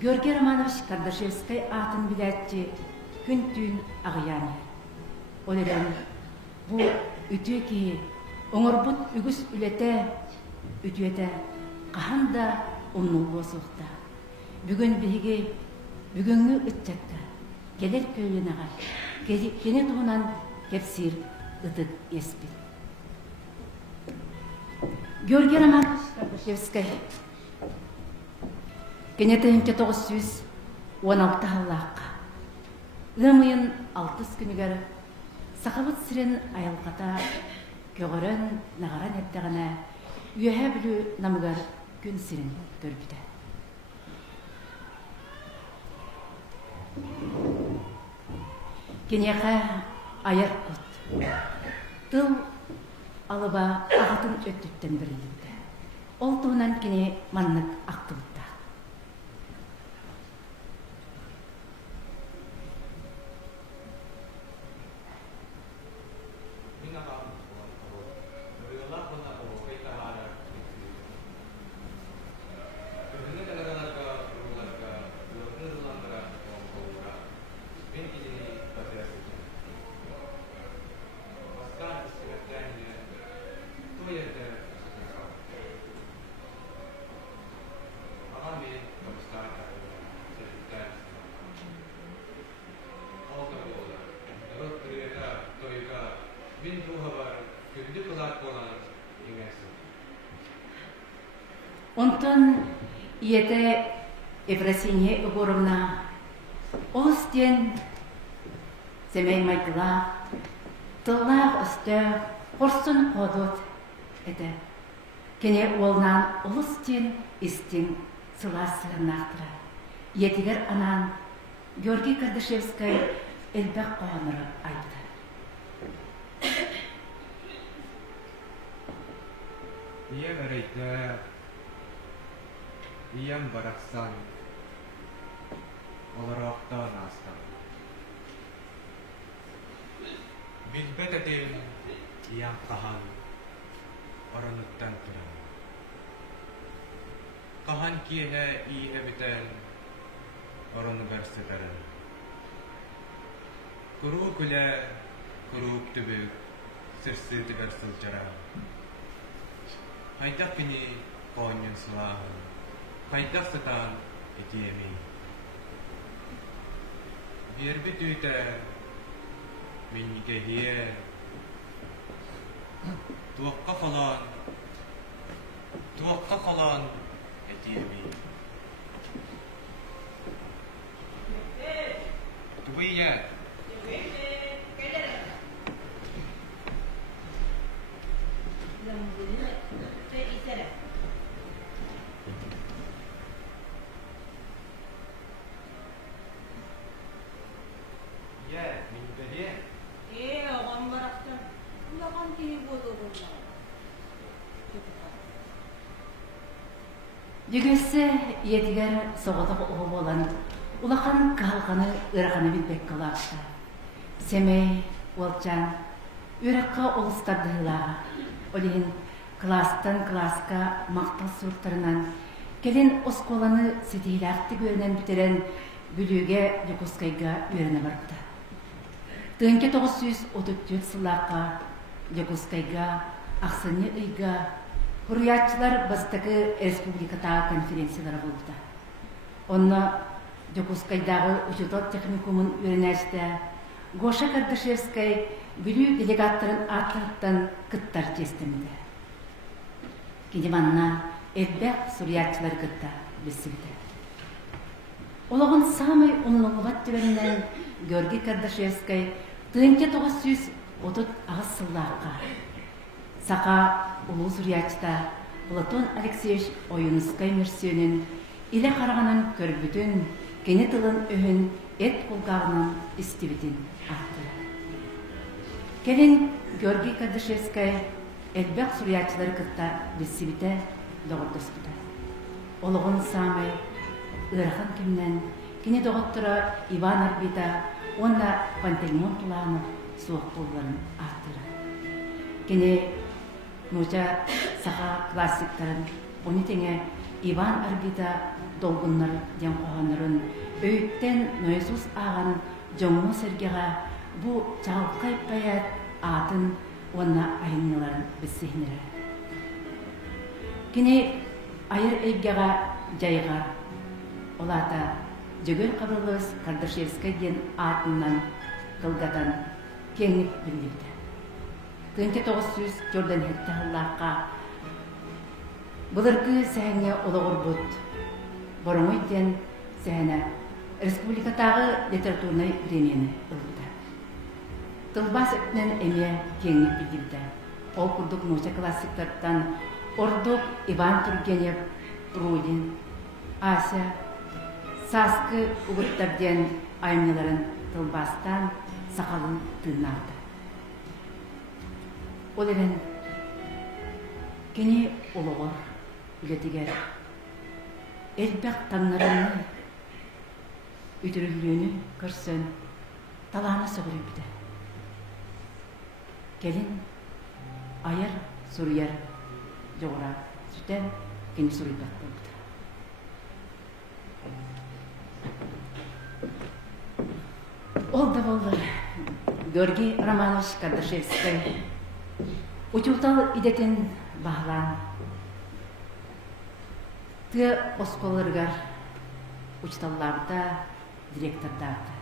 Георгий Романович Кардашевский атын билетчи күн түйін ағыяны. Олерен бұл үтіе ки оңырбұт үгіс үлете үтіеті қағанда ұмнул босуқта. Бүгін бігі бүгінгі үтчатта келер көйлен аға кені туғынан кепсир ұтық еспіт. Георгий Романович Кардашевский Кенеті 1916 ғаллаққа. Үмейін 6 күнігер сақабыт сірен айылқата көгірін нағаран әттіғана үйәе білу намығар күн сірен төрбіді. Кенеға аяр құт. Тыл алыба ағатын өттүттен бірілді. Ол туынан кене маннық ақтылды. Онтон иете Ефросинья Егоровна Олстен семей майкла тыллах өсті қорсын қодот әді. Кене олнан Олстен истин сылас-сыланақтыра. Етігер анан Георгий Кардашевскай әлбәк қоғаныры айтты. Ие мәрейті Ием барақсан, оларақтан астан. Билбет әдем, ием қахан, орануттан тұрам. Қахан киене иене бітен, орану бәрсетәрін. Күру күлі, күрук түбік, сірсі түбір сылжара. Хайдақ күні қоңын сылағын. Хайдақ сатан етеме. Бербі түйті меніге хие. Туаққа қалан етеме. Тубия. Дүгесі етігер соғытық оғы болан, улақан қалғаны ұрағаны білбек қалақта. Семей, Олчан, үраққа олыстардығылаға, олейін кластан класска мақтал сұрттарынан, келен осқоланы сетейлақты көрінен бітерен бүліге Якускайға өріні барыпты. Тыңке 934 сылаққа Якускайға, Ақсыны ұйға, Хурриятчылар бастығы республикатағы конференциялары болды. Онна Якускайдағы учетот техникумын өрінәшті Гоша Кардашевскай бүлі делегаттарын артырыптан кыттар тестімді. Кенеманна әлбәқ сурриятчылар кытта бісілді. Олығын самай ұнлығылат түбәрінен Георгий Кардашевскай 1930 ағыз сыллаққа Сақа улуу сурьячта Платон Алексеевич Ойынускай мерсионын иле қарағанын көрбүтін, кене тылын өһін эт кулгағынан истибитин ақтыры. Келин Георгий Кардашевскай әлбәқ сурьячылар кытта бессибите доғырдоспыта. Олығын самай ырахан кемнен кене доғыттыра Иван Арбита, онда Пантелеймон Туланов суық болғарын ақтыры. Кене Нуча саха классиктарын, оны теңе Иван Арбита долғыннар ден қоғанырын, өйттен Нойсус ағын жоңны сәргеға бұ чағылқай баят атын онна айыныларын бізсейнірі. Кене айыр әйгеға жайға, олата жөгөр қабылыз Кардашевскай ден атынан қылғатан кеңік білдерді. 1900 Jordan Hеттағылаққа бұлырғы сәңе олығыр бұд. Бұрыңойден сәңе республикатағы литературный премияны ұлды. Тылбас өтінен әме кеңік білдерді. Ол күрдік нөші классиктардан Ордық Иван Тургенев, Рудин, Ася, Саскы ұғыттарден аймеларын тылбастан сақалын тынарды. Оларын Keni uluğur, ületiger. Elbek tanlarını, üdürüllüğünü görsün, talağına sögürüp bide. Gelin, ayır, suruyar, joğra, sütten, keni suruybat buldu. Oldu. Георгий Романович Кардашевский. Учутал идетін бағлан. Ты осколыргар учталларда, директордарды.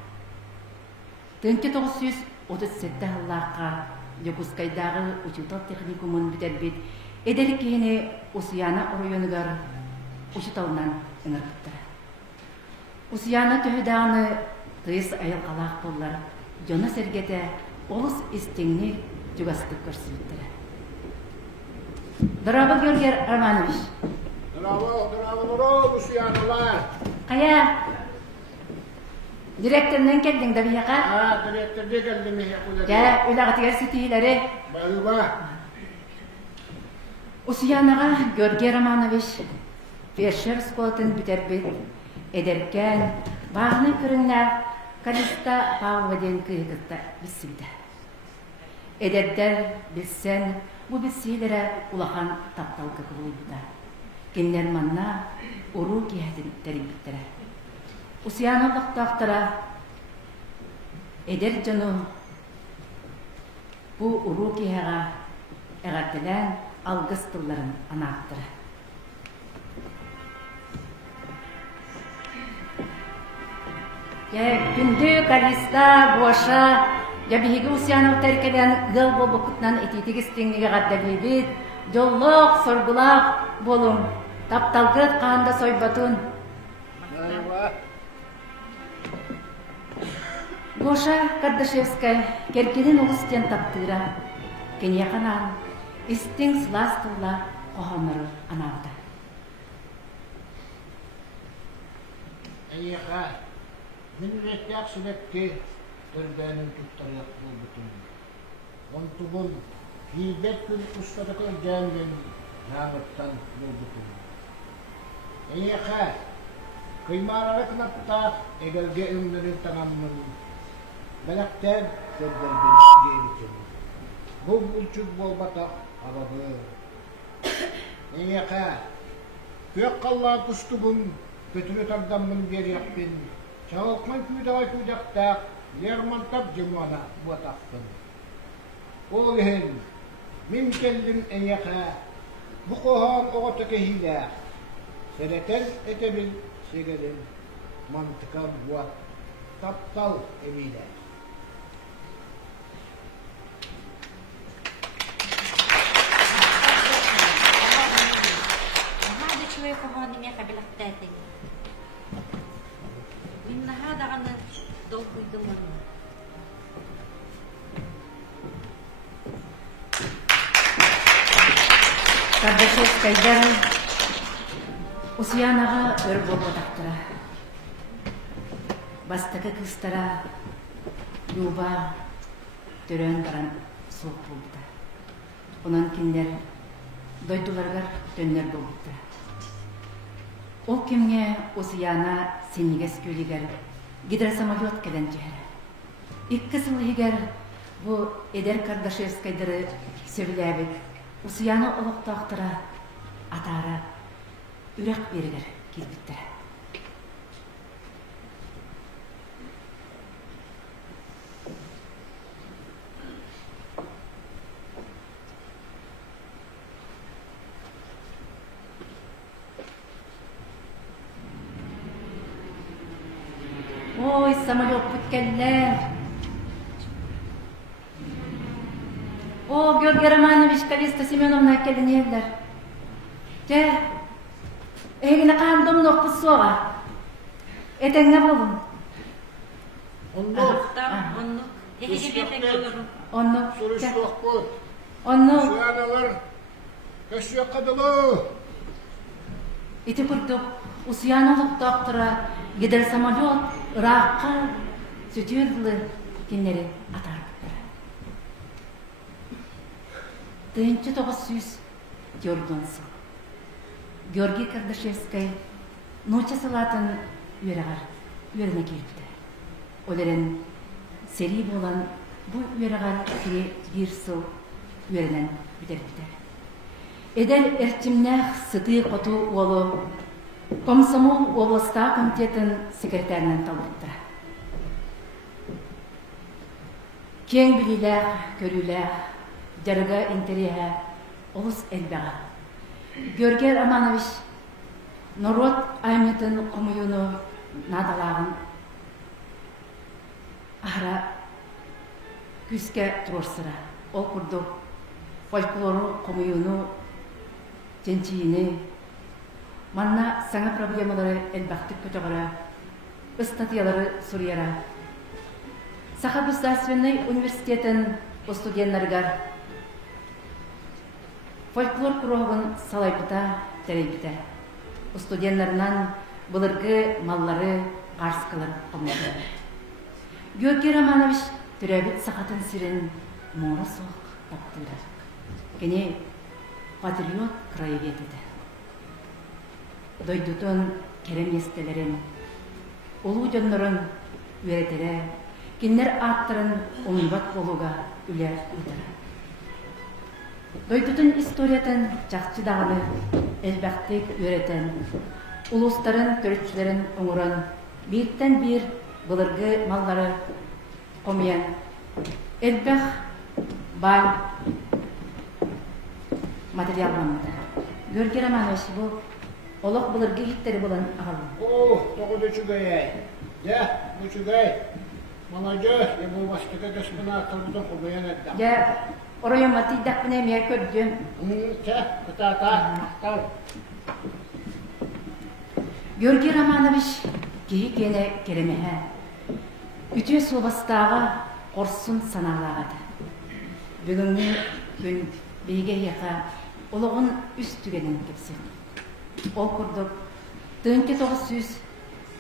1937 жыллаққа Йогускайдағы учутал техникумын бітербет эдер кейіне Усияна оройоныгар учуталынан ыңырыптыр. Усияна төхідағыны тыйыс айыл қалақ боллар. Жона сергете олыс истеңни жүгастық көрсүттірі. Дұрабы Георгий Романович. Дұрабы, Усияналар. Қая? Директорнан келдің да бияға? Директорде келдің бияға. Жа, өлағытығар сетейлері. Байыба. Усиянаға Георгий Романович Фершер сколатын бітербет эдеркен бағының көріңнәр Калиста Павловен кыйгытта бисилде. Эдердер билсен, бу бисилере улахан тапталгы кылуйда. Кемнер манна уру киһәдин терибиттере. Усияналык тактара эдер жону бу уру киһәгә әгәртелән алгыс тылларын анаттыра. Күнді Калиста, Боша, жабиһиги Усиянов тәркеден гыл болбукутнан этитигис теңнеге гаддабибит, жоллоқ, соргулақ болум, тапталгыт қағанда сойбатун. Боша Кардашевская керкенин оғыстен таптыра, кенияқанан истің сылас қылла қоғаныры анавды. Мен реттяк sürekli törgənin tuttarıyaq bol bütün. Ontubun hilbet gün ustadıkı gəlgin yanıttan bol bütün. Eyəqə, kıymararı kınattaq egelge ümlerin tanamın. Bələkdən törgəlgin yebitin. Bu bulçuk bol bataq alabı. Eyəqə, kök qallan kustubun kötünü tardamın bir yakpin. Çağılkman küydağ, Lermontap cımana bataqtın. O ühen, min kellim en yaqa, bu qoğan oğataka hila, seretel etebil segelim, mantıka buat, taptal emile. Hadi şuraya qoğanın yaqa bilaqtaytın. Minnaha dağını dolguydum onu. Кардашевскайдар Усиянаға өр болу дақтыра. Бастықы кыстара Люба түрен баран соқ болды. Онан кендер дойдуларғар төннер болды. Ол кемге Усияна сенегес көлігер гидросамолет кеден жәрі. Иккі сылығығар бұ Эдер Кардашевскайдары сөйләбет. Усияна олықты ақтыра атары үрек бергер келбеттірі. Ой, самолет бүткәлләр. О, Георгий Романович, Калиста Семеновна келді нелдер. Жә, әйгіні қандым ноқпыз соға. Әтәңне болым. Onluk, Onluk. Onluk. soruş yok bu. Onluk. Usiyanalar, köşüye kadılı. Ити күрдік, Усияналық доктора гидер самолет Ираққа сөтерлі кенлері атарып. 1900 Дёрдонсу. Георгий Кардашевскай ноча салатын үйеріне келіпті. Олерін сери болан бұл үйерағар кері бір сыл үйерінен бідеріпті. Эдер эрчимнях сыты қоту олу Комсомол областа комитетін секретарынан талдыктыра. Кең білілер, көрілер, жарыға интерия, олыс әлбәға. Георгий Романович народ айметін қомыюны надалағын ара күске тұрсыра. Ол күрді фольклору қомыюны женчиіні манна саңа проблемалары әлбәқтік көтіғыра, статьялары сурьяра. Саха государственный университетін студентларга фольклор кругын салайбыта, тәрейбіта. Студентларынан бұлырғы маллары қарскалар қомады. Георгий Романович түрәбіт сақатын сирен моңы соқ таптыра. Кене патриот крайы етеді. Дойдутун керем естелерин, улу жоннорун үйретере, киннер аттырын умбат болуга үлер ұтыра. Дойдутун историятын жақчы дағыны әлбәқтік үйретен, улустарын төртчілерін оңырын, биттен бір бұлырғы маллары қомиян, әлбәқ бай материалманды. Георгий Романович бұл олық бұлырғы хиттері болан ағалым. Тоғыды чүгай. Bu çugay. Malaca ya bu başka göçmene akıllıdan koyuyan edem. Ya oraya mati dakne miye kördüm. Ta. Георгий Романович кей кене керемеhe. Ütü sobastağı korsun sanağladı. Bugünkü gün beyge yaka oluğun üst tügenin kepsi. O kurduk. Dönke 900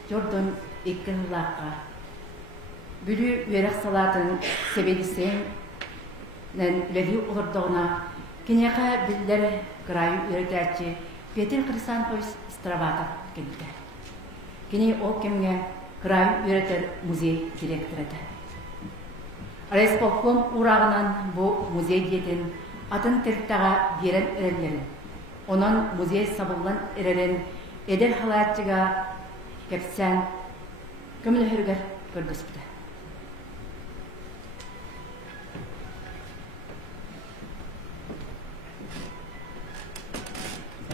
Jordan ikınlaka. Bülü üyerak salatın sebedisen levi olurduğuna keneka biller kırayı üyereklerçi Peter Krisantovic Stravatak geldi. Kene o kemge kırayı üyerekler muzey direktörü. Respublikum urağından bu muzey diyeten atın teritağa veren erelerin. Onun muzey sabılan erelen eder halatçıga kepsen kömülü hürger görgüsüdü.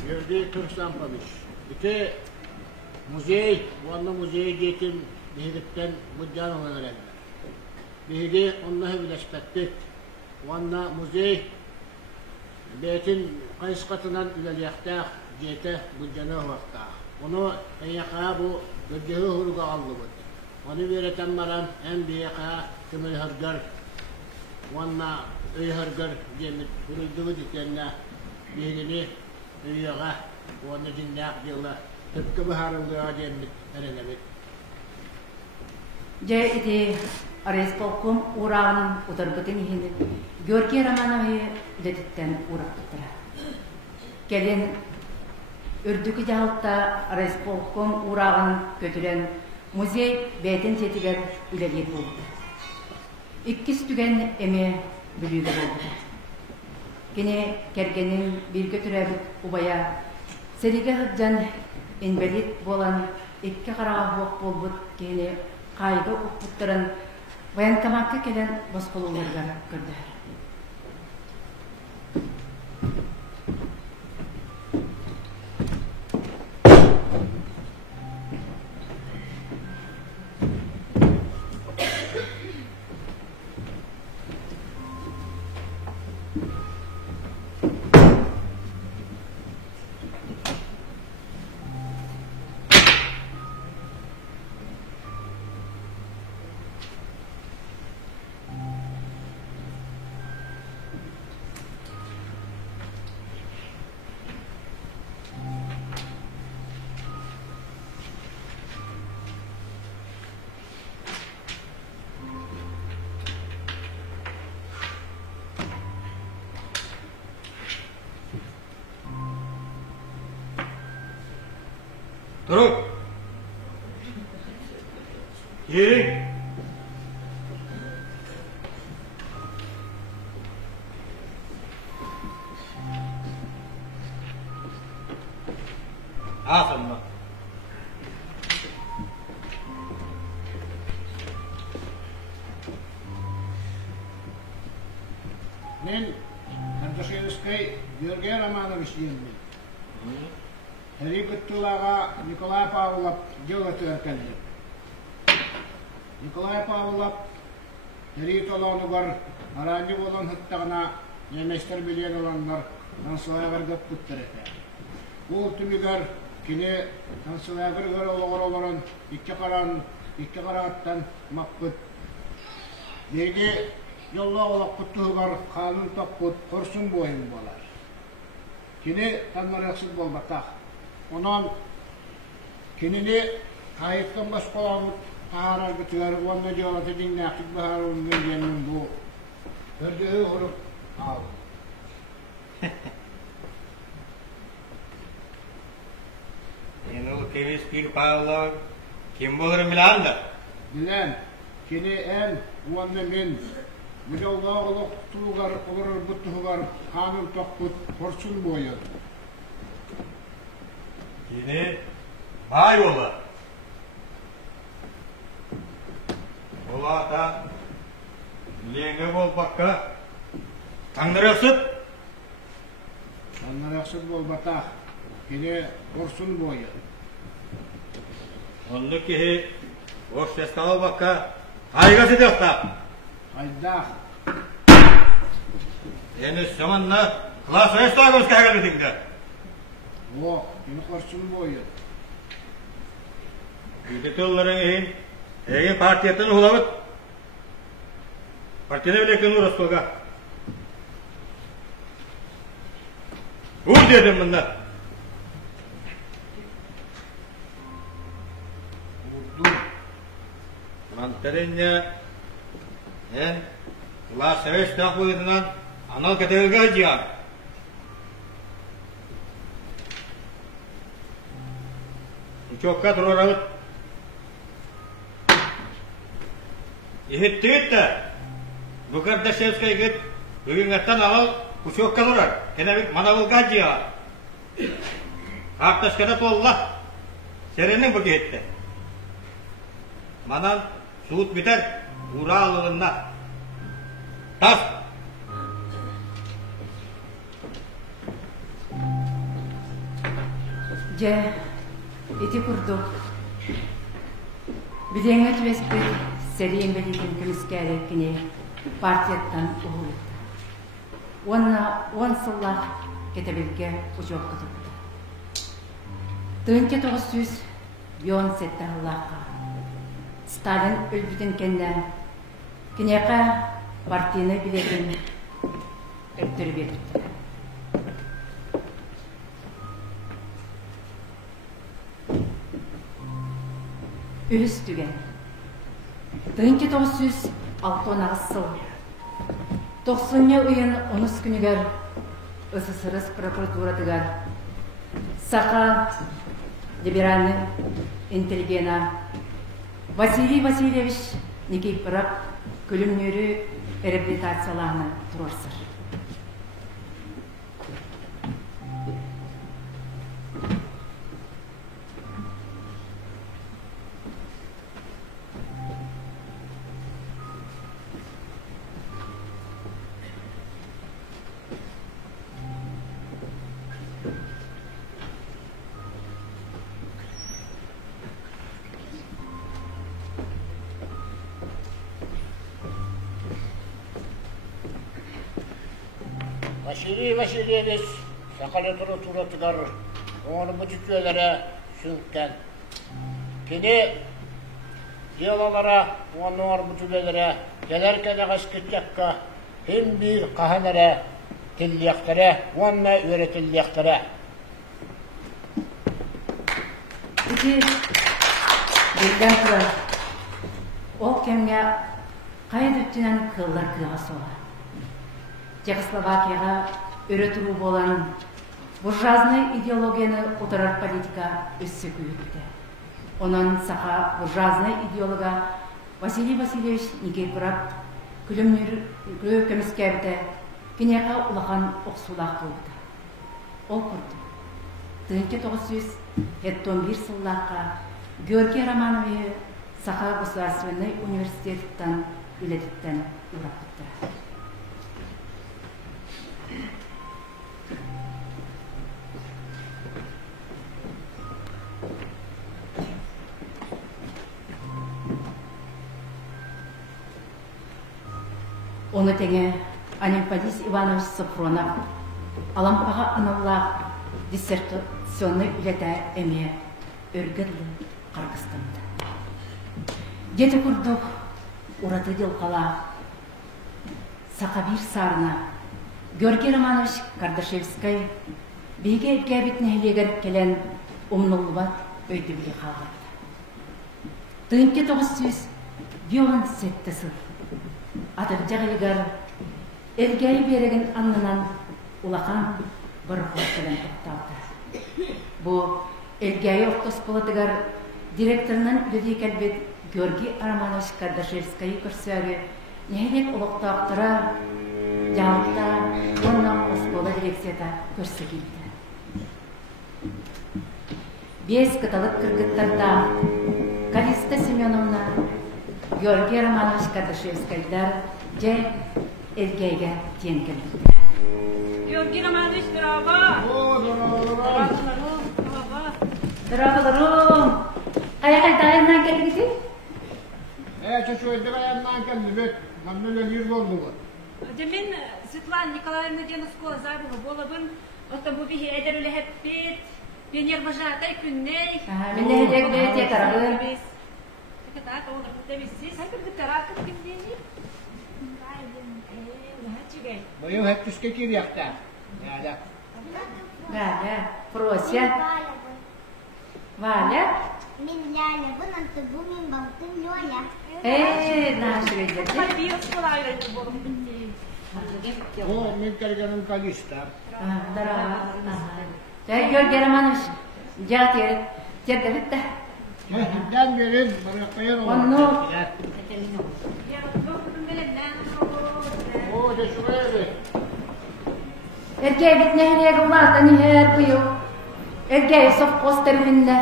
Gölge Kırsanpamış. İki muzey, bu anda muzeye geçin bihidipten budyan olan erenler. Bihidi onunla bileşpettik. Bu anda muzey beytin kayıs katından üleliyakta jete budyanı vakta. Onu yaka bu gödüğü hurga aldı bud. Onu vereten maran en bir yaka kümül hırgar. Onunla öy hırgar cemit huruyduğu diklerine bihidini öyağa onu dinleyip diyorlar. Tıpkı bu harıldığa cemit erenemit. Je iti Respublikum urağın udargıtın ihini Georgий Романович deditten urak tutura. Gelin ürdükü cahıltta Respublikum urağın götüren muzey beytin tetiger üleget oldu. İkisi tügen eme bülüge oldu. Kene kergenin bir götüren ubaya serige hıdcan invalid bolan iki karağa hoq bolbut kene kaygı ukputların bayankamakka kelen boskolularga gördü. Durun. Girin. Aferin bak. Men Kardasheevskay Georgiy Romanovich deyildi. Heribettullaga Nikolay Pavlov yılgıtı erkenli. Nikolay Pavlov herit olanı var, arancı olan hıttağına yemesler bilen olanlar Tansılaygır gıp gıttırık. Bu tümüger kini Tansılaygır gör olan iki karattan makbut. Dergi yolla olak kuttuğugar kanun toput korsun boyun bolar. Kini tanmaraksız bolbatak. Ondan kinini kayıttan başka olan karar bitiler. Onda diyorlar dinlektik baharın göndemin bu. Gördüğü olup al. Yeni o kevis bir Pavlov kim bulurum bilen de. Bilen kini en onda min bu yolda olak kuttuğugar olur buttuğugar kanun toput korsun boyun. Yeni hay ola. Ola da lenge bol bakka tandırasıp Tanmaraksız bolbatak. Kini korsun boyun. onu ki boş sestal bakka aygası diyokta. Hayda. Yeni zamanla klas restağımız kâgırdık da. O, kini korsun boyun. Yüdetolların eğin egin partiyetten uğulamıt. Partiyene bile ekranı uğraş kolga. Uğur dedim bunda. Vurdu. Mantarınca en klas restağ boyundan anal kategoriga acıyan. Uçokka durarağıt. İhittiğit de bu Kardasheevskay git bugün attan alal uçokka durar. Kenevik manavıl gacıya. Haktaşkada tolla. Serenin bu gitti. Manan suut biter. Uğra alılığında. Tas. Je, iti kurduk. Bideğine tüvestir, seriyem belirtin kimiskere kine partiyattan uğurlukta. Onna 10 sıllar ketebilge ucuk kudukta. Tığınca 900 yon sette Allah'a. Stalin ölbüdün kenden kineka partiyene biletin öktürü belirtti. Ühüs tügen. Tığınki 906 sıl. 90 uyun 10 günüger ısısırız prokuratura tıgar. Saka liberalny intelligena Vasiliy Vasilyevich Nikiforov külümnürü reabilitasyalahını turursır. Vasiliy Vasilyevich sakalı turu tıgar. Onu bu tükölere sünkten. Kini yılalara, onu bu tükölere gelerken ağaç kütecekka hem bir kahanere, tilliyaktere, onunla öğretilliyaktere. İki birden kırar. O kemge kayıt üttünen kıllar kılası ola. Çekoslovakiyaga öğretimi olan буржуазный идеологияны отырар политика өссі күйікті. Онан саха буржуазный идеолога Василий Васильевич Никифоров күлімнер көміскәбіті кенеға улахан оқсулақ болды. Ол құрды. 1911 сыллаққа Георгий Романови Саха государственный университеттен үлетіттен ұрапытты. Оны теңе Анимпадис Иванович Сафронов алампаға аныллақ диссертационный үлеті әме өргірлі Қырғызстанда. Деті күрдік ұраты делқала Сақабир сарына Георгий Романович Кардашевскай бейге әбгәбет нәйлегер келен умнулыбат өйдібілі қалғарды. 1917 сыл атыржағылығар әргәй береген аннынан улақан бір қоқтылын тоқталды. Бұл әргәй ортос болатығар директорынан үлі кәлбет Георгий Романович Кардашевскай көрсөгі нәйлек ұлықтақтыра жағылта оннан оспола дирекцията көрсі келді. 5 кыталық кыргыттарда Калиста Семеновна Георгий Романович Кардашевскайдар же эргейге тен келді. Георгий Романович, здорово! Здраволарым! Қай-қайдайынан келгісің? Чөчөйді аяннан келді бет. Мамнын өлір болды ғой. Мен Светлана Николаевна Денускова забыла. Болабын, ота bu bihi ederli hep bit. Пионер вожатай күнней. Мен әдек бет етарағын. Так, olur demesiz. Hayır bir tarafı kimliği. Бұйым әп түске кер яқта. Валя, Фрося. Валя. Мен Ляля, бұл анты бұл мен балтын Лёля. Наши өйдерді. Папирос қолайлайды болым бітті. О, мен кәргенім Калиста. Здорово. Георгий Романович, жағат терді бітті. Дән берін, бір қайыр олар. Онно. О, дешуға еді. Эргей бит нәйлегі ұлады нәйер бұйыл. Эргей совхоз терминді.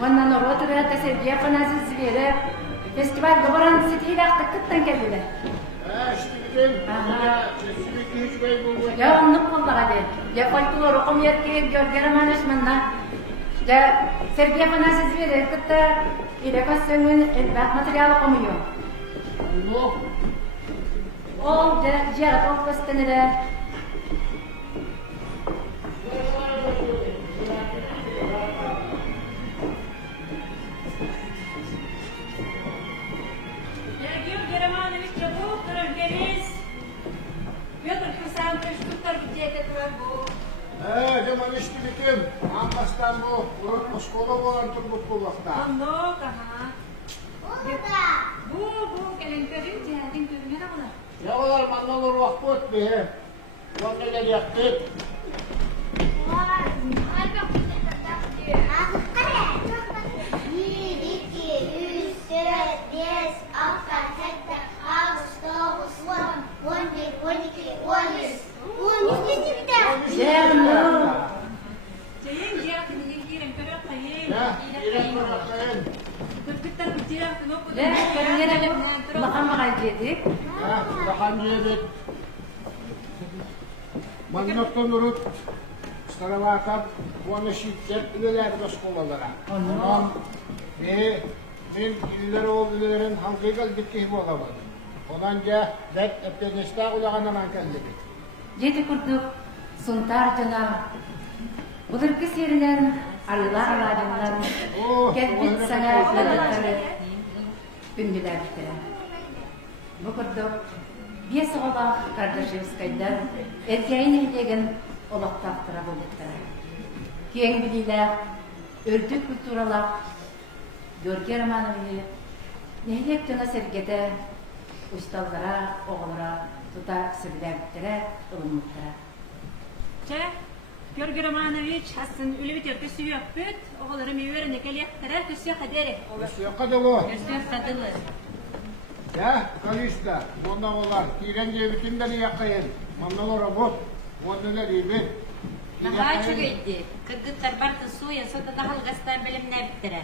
Оннан ұры тұрғата Сергей Афанасьевич звері. Фестивальға бұран сетейді ақтық күттен келді. Штігіден, сүйекті үшбай болды. Я оннық қолдаға бер. Я фольклор ұқым еркек Георгий Романович манна. Я Сергей Афанасьевич звері күтті. Илек өссөңін әлбәт материалы қомыйы. Ол жағы толып көстенеді. Георгий Романович, Жабук, Рождевец. Петр Хасанович, Туттар Бедеті Турабу. Демон ішті бекен. Амбастан бұл, ұрып мұскола болан тұрбық болақта. Оннок, аха. Олда. Bu kelenkerin cihatin türüne ne kadar? Ya olar mandan ұрық бұт бе. Онда гәл яқты. Ceyin cihatin ilgilen körek kayın. İrem bıraklayın. Kırkıtlar bitirak nok. Кәрінері маған жедік. Бақан жебет. Маннаттан ұрып, стараватап, оны шиттеп, үлелер басқолалара. Онан, мен үйлер ол үйлерін халқы кәлдікке боламын. Онан жа, бәт әптенесті ұлағанаман кәлдік. Жеті күрдік, сұнтар жана. Бұдырғы серінен арылар аладыңлар. Кәлбет саңа өдіттары үнділер бітірі. Бұ күрдік, бес оғылақ Кардашевскайдар әркейін елеген олақтақтыра болдықтары. Кең білілер, өрді культуралақ, Георгий Романови, нәйлек түні сәргеті, ұсталғара, оғылара, тұта сүрілер біттірі, ұлымықтыра. Георгий Романович асын үлебитер төсү бүт, оголары мөөрүнө келектер, төсү кадери. Söka da bu. Төсү кадылы. Ya, kalista. Ondan olar. Tiren diye bütün beni yakayın. Ondan olar bu. Ondan da değil. Наха чугейди. Кыргыттар барты суя, сода дахал гастар белемне биттире.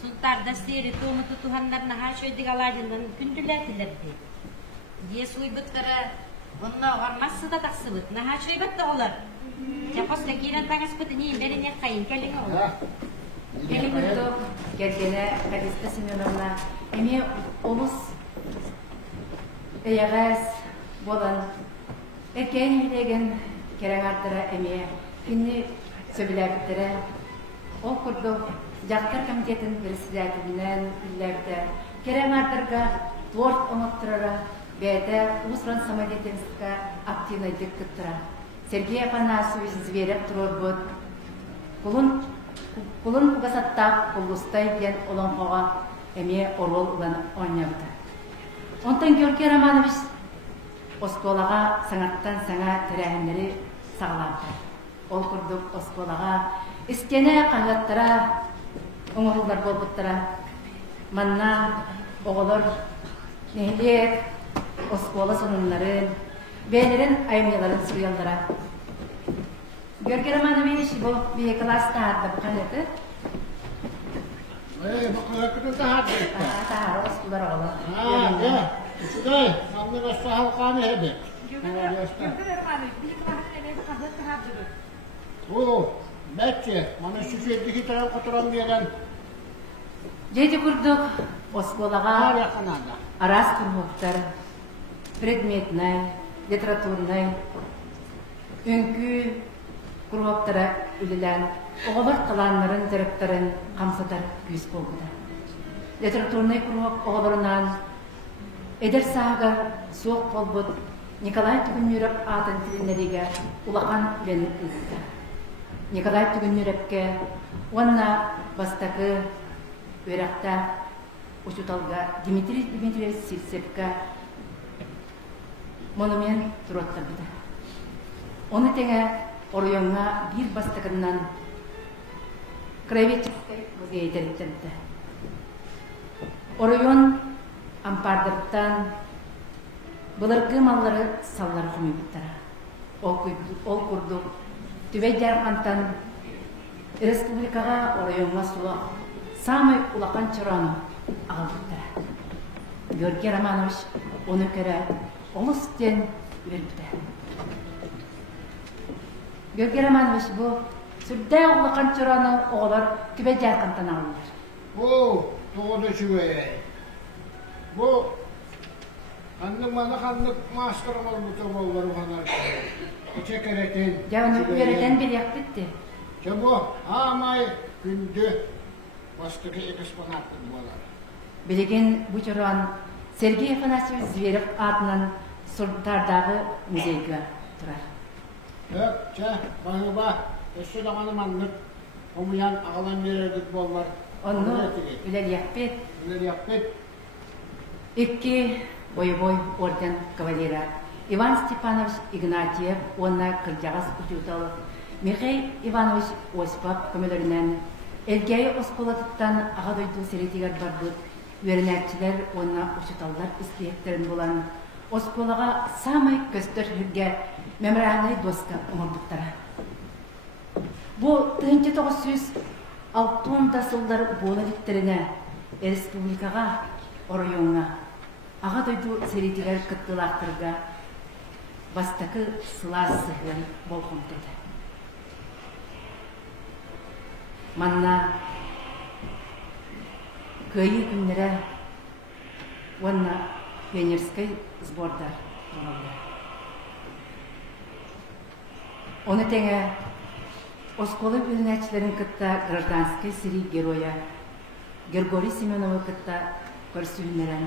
Султарда сири туму тутухандар наха чуйдик алардын күндүлетилерди. Дие суй бүткара бунна огармасы да таксыбыт. Наха чуй битти олар. Чапоска кирен тагас бити ни берине кайын келиңе олар. Бели күрдік келгені Калиста Семеновна эме олыс эйағас болан эркен билеген керең артыра эме кинни сөбіләбіттірі ол күрдік жақтар комитетін председателінен билерді керең артырға торт оңыттырыра бәді ұлысран самодетельстіка активный діктіттіра Сергей Афанасьевич Зверев тұрыр бұд Kulun kugasatta kullusтай ден олонғаға әме орол ұлан ойнабыды. Онтан Георгий Романович осколаға саңаттан саңа тірәхінлері сағалабды. Ол күрдік осколаға істені қағаттыра оңырылдар болбыттыра. Манна оғылыр нехлер оскола сонынларын, бәлерін айымнеларын сұйалдыра. Георгий Романович бұл бейі класста ады бұқанеті? Bakın kıtı da hadi. Тағары осқылар оғылы. Ya. Şuday. Namlı başta halkanı hedi. Георгий Романович, били класса кахлы кахабды. Bu. Bәтçe. Bana şu şeydeki taraf kuturan bir yerden. Жейді күрдік Var осқолаға yakınlarda. арас күрміқтар, предметнай, литературнай, үңкі күрміқтара үлілән, оғылар қыланларын директорын қамсатар күйіс болғыда. Литературнай күрміқ оғыларынан Эдер саға соқ болбыд Николай Түгіннеріп атын тілінлеріге ұлақан үленіп үлді. Николай Түгіннеріпке онна бастағы өрәқта ұшыталға Дмитрий Дмитриевич Сивцевка монумент тұраттар бұды. Оны теңе орыйонға бір бастығынан Кравечевский музей дәріптенді. Орыйон ампардырттан бұлырғы маллары саллар құмейбіттара. Ол күрдік түбе жарғантан республикаға орыйонға суа самый улақан чыраны ағылдыптара. Георгий Романович оны көрі олыстен өріпті. Георгий Романович бұл сүрді улақан чыраны оғылар түбе жарғантан ағылдар. Bu. Doğru şüveye. Bu. Kandık bana kandık maskaramal bu tabalları bana. Çekereken. Жауыны үйерден бері бітті. Bu. Amay gündü. Baştaki eksponattın bolar. Білеген бұл чыран Сергей Афанасьевич Зверев атынан Сұртардағы музейге тұрар. Hep çe. Bahıba. Eşi dağını mandık. Omuyan ağlan verirdik bollar. Оны үлел яқпет, Neler yaptık? Икки боевой орден кавалера Иван Степанович Игнатьев, онна Кырджағас Учуталов, Михаил Иванович Осипов көмелерінен Элгей Осполатыттан ағадойду серетігер бардыд, өрінәтчілер онна Учуталдар істейектерін болан Осполаға самай көстір хүрге мемориальный доска ұмырдықтара. Бұл 1960 жылдар болаліктеріне республикаға орыйонға аға дойду серетігер кыттылақтырға бастақы сыласығын болғым деді. Манна көйі күнлері онна пионерский сбордар тұрғалды. Оны тәңе Осколы үлінәтчілерін кытта гражданский сирий героя Григорий Семеновы кытта көрсүйінерін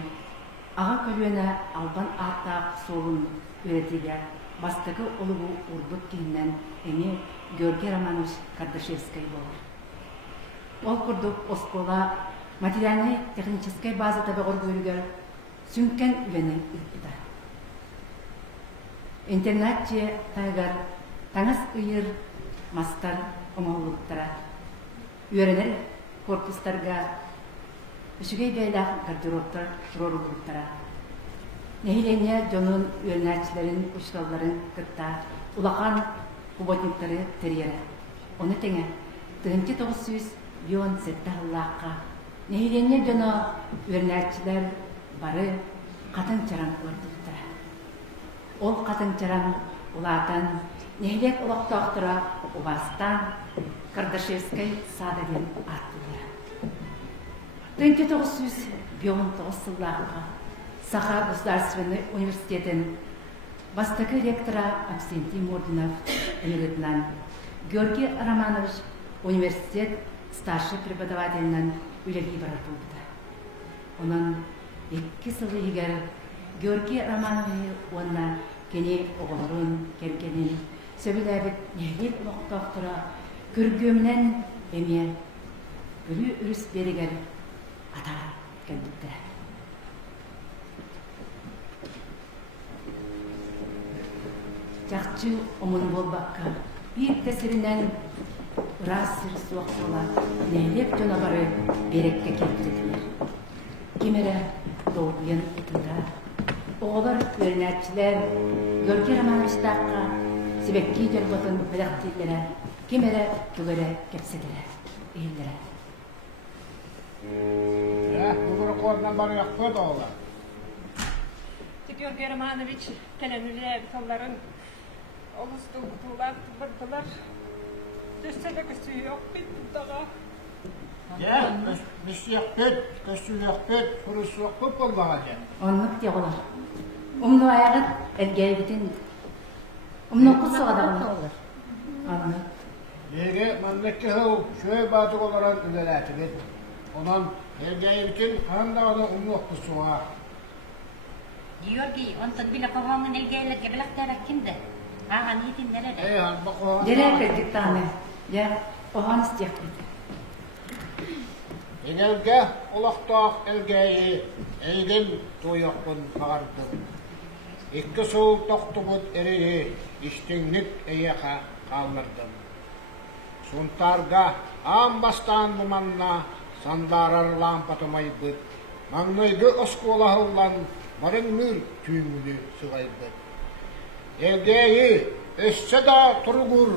аға көлуіне албан аттақ солын өретеге бастығы олығы урбыт кейінен әне Георгий Романович Кардашевский болыр. Ол күрдік Оскола материальный технической базы табы оргүйілгер сүнкен үлені үлпіді. Интернатче тайгар Таңас ыйыр мастар омаллыктара. Үйренер корпустарга үшігей бәйлақ гардеробтар турорулуктара. Нехилене жонун үйренерчилерин учталларын кытта улақан куботниктары терьера. Оны теңе 1900 бион сеттахыллаққа нехилене жоно үйренерчилер бары қатын чаран көрдіктара. Ол қатын чаран улатан нехилек улақтақтыра Убастан Кардашевской сададен аттылар. 1909 жылларга Саха государственный университетин бастакы ректора Аксентий Мординов ынырытынан Георгий Романович университет старший преподавателинен үлеги баратылды. Онан 2 сылы егер Георгий Романович онна кене оғылырын кергенин сөбіләбіт нәлеп ұлықтақтыра көргөмнен әме бүлі үріс берігер ата кәндікті. Жақчы омын болбаққа бір тәсірінен ұрасыр суақ бола нәлеп жонабары берекке кәндіктілер. Кемері doğuyan etinde oğullar öğrenetçiler Gölge Romanovичтаққа себекки жәрбатын білақтилері кемері түгірі кепседері ейлері. Бүгін қолынан бары яқпыд оғылар. Георгий Романович кәлемілі біталарын олысты ұтылар, бұрдылар. Төстелі көсі yok бітті. Müsü yakpet, köşü yakpet, kurusu yakpet olmağa gel. Onluk diye olar. Umnu ayağıt elgeyebitin. Umnu kusu adamı olur. Anlık. Yege memlekki hıv şöy batık olarak üleletini. Ondan elgeyebitin hanımdağının umnu kusu var. Georgi, ondan bile kovağının elgeyelerge bilaktarak kimdi? Ağa niyetin nerede? Eyhan bak o. Nereye verdik tane? Ya o hanıs diyekti. Enelge ulaqtaq elgeyi eydin toyaqpın bağırdım. İkki soğul toqtubut eriyi iştinlik eyeqa qalmırdım. Suntarga ambastan bumanna sandarar lampatamay bıt. Mannaydı oskolahıllan varın mür tüymülü sığaydı. Elgeyi össe da turgur.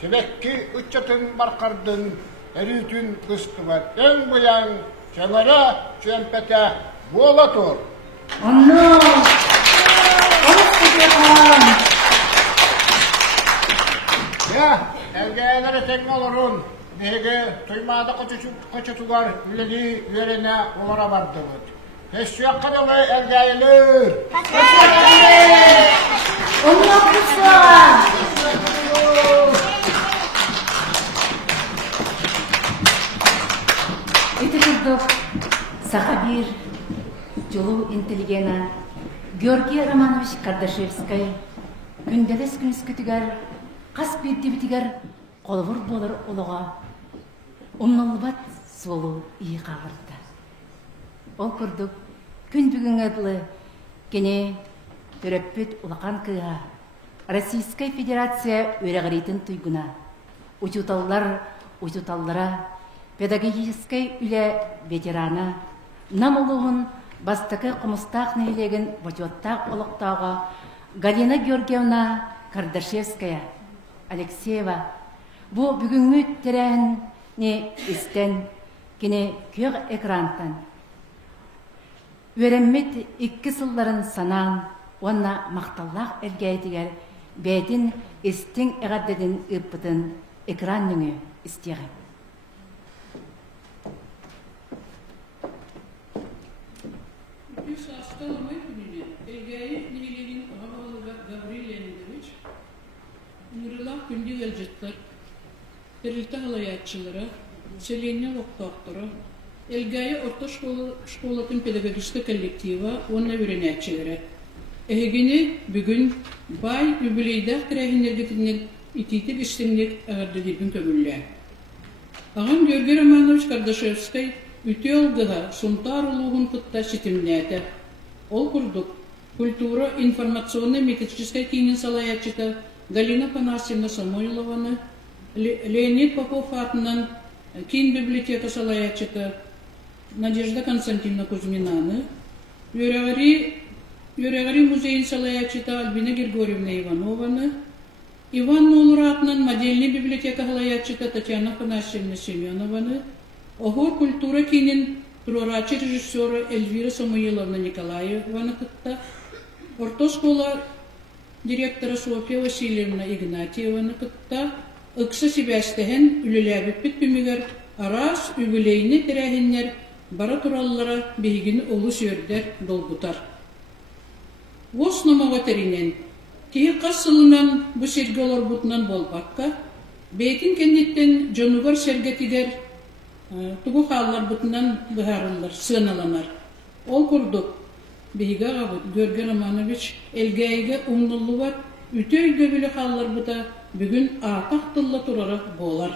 Sebekki uçatın barkardın. Erütün kıstıvat en buyan çemere çempete boğula tur. Onu! Ya, elgeylere tekme olurun. Nehege tuymada kaçıtugar üleli üyerine olara vardı. Teşvik kadalı elgeyler. Onu kusu! Итегіздік сақа бір жолу интеллигена Георгий Романович Кардашевский күнделес күніз күтігер, қас бетті-бітігер қолывыр болыр олыға ұмнылбат солу ие қалырды. Ол күрдік күн бүгін әділі кене төреппет ұлақан кыға Российская Федерация өрәғіретін тұйгына учуталлара педагогической үлі ветераны намылуын бастықы құмыстақ нейлеген вачуаттақ олықтауға Галина Георгиевна Кардашевская, Алексеева бұл бүгінгі тәрәхін не істен кене көк экрантан өрәммет 2 сылларын санан онна мақталлақ әлгәйтігер бәйтін істің әғаддедін ұппытын экран нүңі істеғі. Осталомой gününe Elgayev Nihil'in Havalıga Gavril Leonidovich Nurullah Gündü Gelcetler Perilta Halayatçılara Selenye Loktaktara Elgayev Orta Şkolatın Pedagogista Kollektiva Onna Öğrenetçilere Ehegini bugün bay Übüleydah Krehinlergetinden ititik istimlik ağırdıdibin kömüller. Ağam Georgий Романович Кардашевский Үте олдыға сунтар улуғын кытта сетімнәті. Ол күрдік культура информационно-методическая кейнен салаятчыта Галина Панасьевна Самойлованы, Леонид Попов атынан Кин библиотека салаячыты Надежда Константиновна Кузьминаны, Юрегори музейн салаячыты Альбина Григорьевна Иванованы, Иван Нолуратнан модельный библиотека салаячыты Татьяна Панасьевна Семенованы, Ого культура кинин турарачы режиссера Эльвира Самойловна Николаеваны кытта, Орто школа директора Софья Васильевна Игнатьеваны кытта, Ыкса сибәстәһен үлеләбит бимигәр арас үгелейне тирәһеннәр бара тураллара бигин олы сөрдәр долгутар. Воснама ватеринен тие касылынан бу сергелор бутнан болбакка бейтин кеннеттен жонугар сергетигер тугу халлар бутнан быһарыллар сыналанар. Ол курдук бига габыт Георгий Романович элгәйгә умнуллугар үтөйдө биле халлар бута бүгін атақ тылла турары болар.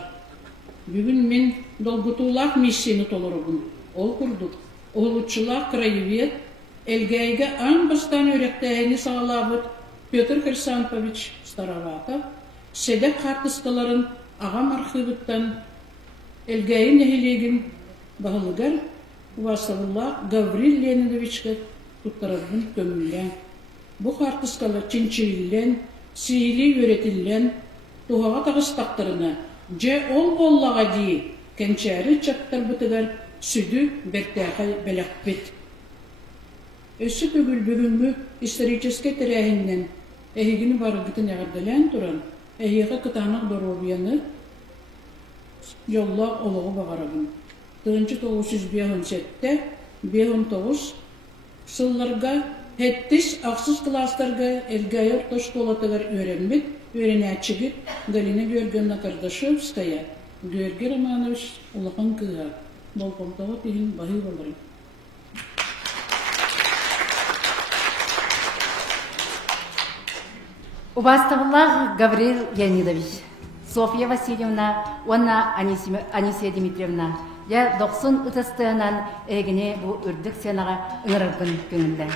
Бүгін мен долгутулақ миссияны толырығын. Ол күрдік. Олучылақ краевед элгәйге аң бастан өректәйіні сағалабыт Петр Хрисанпович Староватов седек қартыстыларын ағам архивыттан элгәйін нәхилеген бағылығар Васыллақ Гаврил Леонидовичке туттарығын көмілген. Бұ қартыстылар чинчилілен, сиили өретілен, туғаға тағыстақтарына, же ол боллаға дей, кәнчәрі чаттар бұтығар сүді бәртәқай бәләқпет. Өсі бүгіл бүгінгі историческе тірәхіннен әйгіні барығытын әғардылән тұран, әйеға қытанық доробияны жоллақ олығы бағарабын. 1957-те 1909 сылларға Хеттис ақсыз кластарға элгай орта школатығар өрембет, өренәтчігіт Галина Георгиевна Кардашевская, Георгий Романович ұлықын кыға. Болқомтаға тегін бағи болырым. Убастовлах Гаврил Леонидович, Софья Васильевна, Анна Анисия Дмитриевна, я 90 ұтыстығынан әгіне бұл үрдік сенаға ұңырырғын көңілді.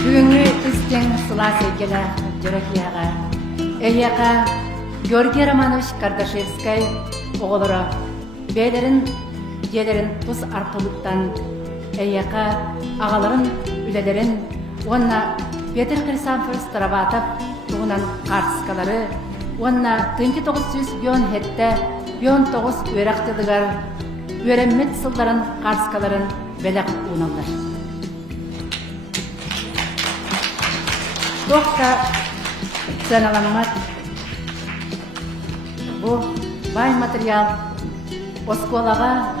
Бүгінгі үстен сыла сәйгелі жүрекияға, әйеға Георгий Романович Кардашевскай оғылыры бәйлерін, елерін тұс арқылықтан әйеға ағаларын, үлелерін, онна Петр Хрисанфор Староватов туғынан қартыскалары, онна 1900 хетті 19 өрәқтілігер, өреммет сылдарын қартыскаларын бәләқ ұналар. Тоқта сәналанмат бұл бай материал осколаға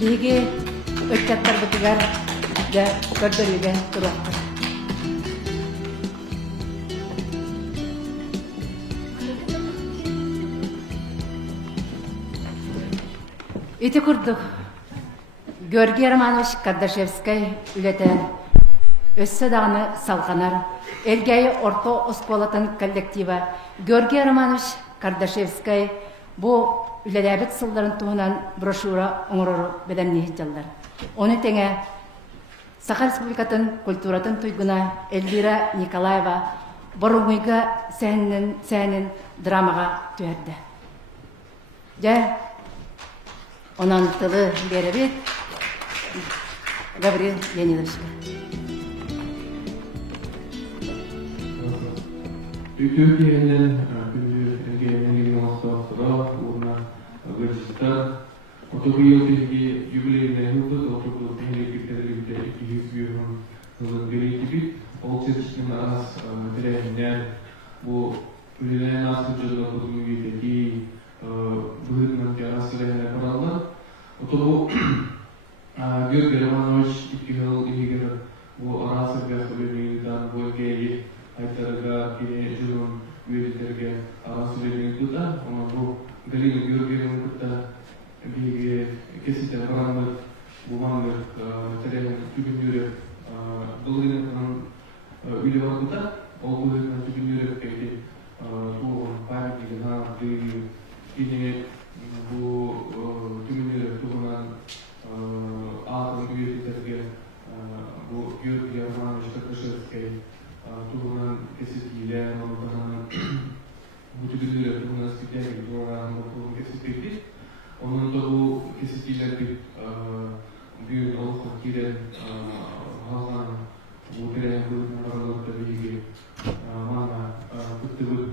бейге өткәттар бұтығар да көрдірілге тұрақтыр. Ити күрдік Георгий Романович Кардашевскай үлеті өссі дағыны салғанар Элгәй орто осколатын коллектива Георгий Романович Кардашевскай бұл үлеләбет сылдарын туғынан брошюра оңырыры бәдәмне жалдар. Оны тәңе Саха Республикатын культуратын туйгуна Эльвира Николаева бұрыңыға сәнін драмаға түйерді. Жа онан тылы беребет Гаврил Леонидовичка. Türkiye'nin engelleri masrafları uğruna gırcıstar otobu yılteki jubileyine hızlı otobu tehlikelilikte 200 yılın gerekli ol çeşitli az direnler bu ülkelerin asılcılığı hızlıydaki bölümün yarasıyla paralı otobu Gürger Ivanoviç 2 yıl ilgili bu arası bir bölümünden bu ülkeyi Айтарга кире жүрүн үйрөтөргө арасы берген да, аны бул Галина Георгиевна кытта биге кесите караңгы булган терен түгүнүрө Галинанын үйү бар да, ол Галинанын түгүнүрө кейти туган памятниги на үйү ине бул түгүнүрө туган атын үйрөтөргө бул Георгий Романович Кардашевский halgan bu terengin aralıkta bilgi mana kutubut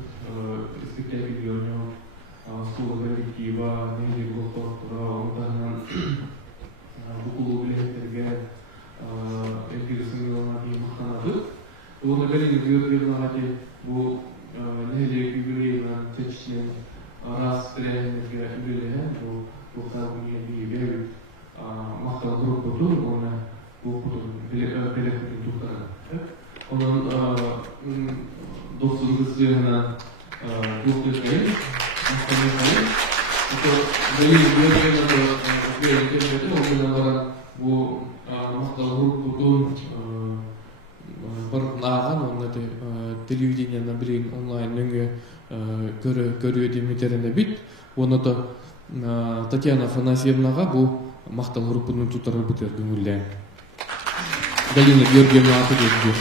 spektakülyonu school kolektiva neydi bu doktora ondan bu biletlerge ekürüsün yoluna bir muhtanadı. Onu belirli bir hadi bu neydi yübüleyden seçtiğin ras trenlerge yübüleyden bu sabunye bir ev mahtal grup otur ona bu belirli tutara. Onun dostluğumuz üzerine dostluğumuz muhtemelen itu dari dia bu mahtal grup tutun perkenalkan onda televizyondan birin online nöngö görüyor demiterinde bit. Onu da Tatyana Afanasьевнаға bu mahtal gruppunun tutarı biter gönülle. Galina Georgievna atı dedi.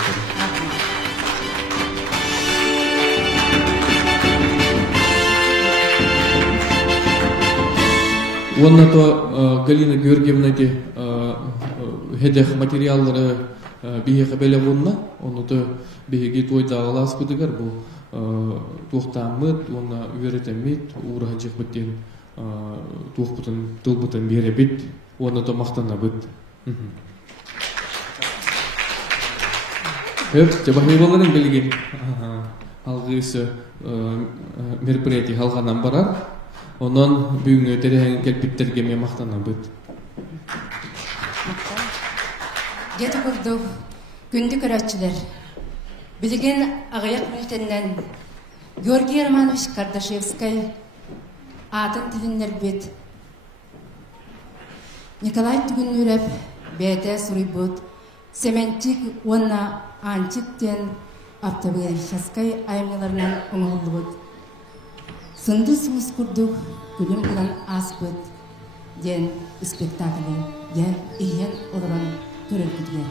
Onunla da Galina Georgievna de hedef materyalları bihe böyle bununla, onu da bihe toyda ağlas kudugar bu tohtamıt, ona öğretemit, uğraşacak biten tohbutun tılbutun bire bit, onu da mahtana bit. Evet, coba hebaların bilgin halgısı merpüriyeti halkadan barar. Onun büyüğünü terehen kelpitterge me mahtana bit. Geti kurduk, gündük öğretçiler. Bilgin ağayak mültenden Georgiy Romanovich Kardashevskay atın tilinler bit. Nikolay Tugünürep bete suribut sementik onna ançitten Avtobiografическай ayımlarından oğulluğut. Sındı sus kurduk, gülüm bilen aspıt den spektakli ya iyen olarak görülgüdüler.